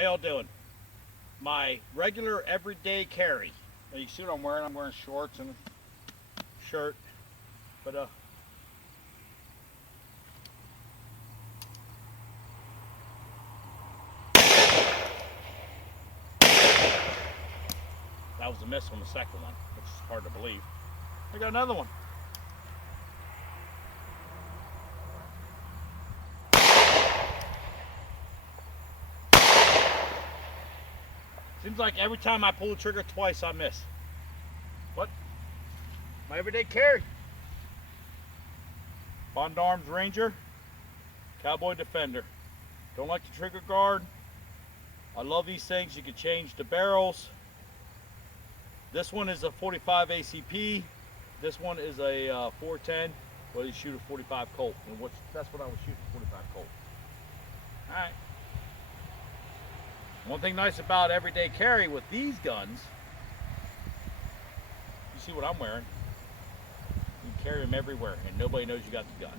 How y'all doing? My regular everyday carry. Now you see what I'm wearing? I'm wearing shorts and a shirt. But that was a miss on the second one, which is hard to believe. I got another one. Seems like every time I pull the trigger twice, I miss. What? My everyday carry. Bond Arms Ranger, Cowboy Defender. Don't like the trigger guard. I love these things. You can change the barrels. This one is a 45 ACP. This one is a 410. Well, you shoot a 45 Colt, and that's what I was shooting, 45 Colt. All right. One thing nice about everyday carry with these guns, you see what I'm wearing, you can carry them everywhere and nobody knows you got the gun.